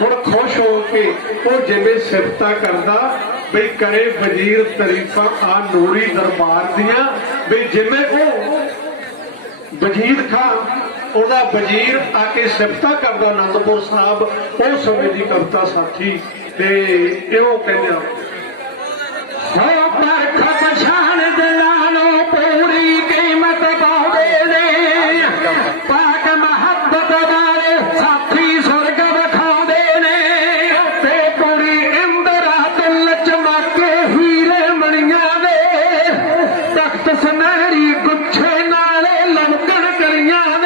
ਹੁਣ ਖੁਸ਼ ਹੋ ਕੇ ਉਹ ਜਿਵੇਂ ਸਿਫਤਾ ਕਰਦਾ ਵੀ ਕਰੇ ਵਜ਼ੀਰ ਤਰੀਫਾਂ ਆ ਨੂਰੀ ਦਰਬਾਰ ਦੀਆਂ, ਵੀ ਜਿਵੇਂ ਉਹ ਵਜ਼ੀਰ ਖਾਨ, ਉਹਦਾ ਵਜ਼ੀਰ ਆ ਕੇ ਸਿਫਤਾ ਕਰਦਾ ਅਨੰਦਪੁਰ ਸਾਹਿਬ, ਉਹ ਸਮੇਂ ਦੀ ਕਵਿਤਾ ਸਾਥੀ, ਤੇ ਇਹੋ ਕਹਿੰਦਾ ਹਾਂ yeah,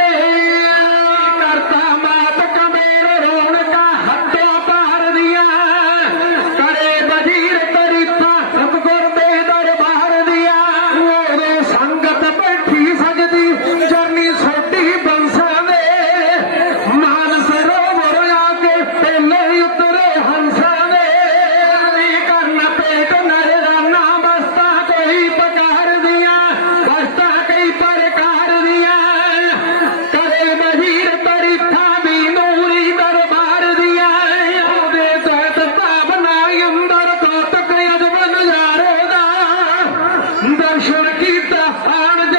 দর্শন কীর্তন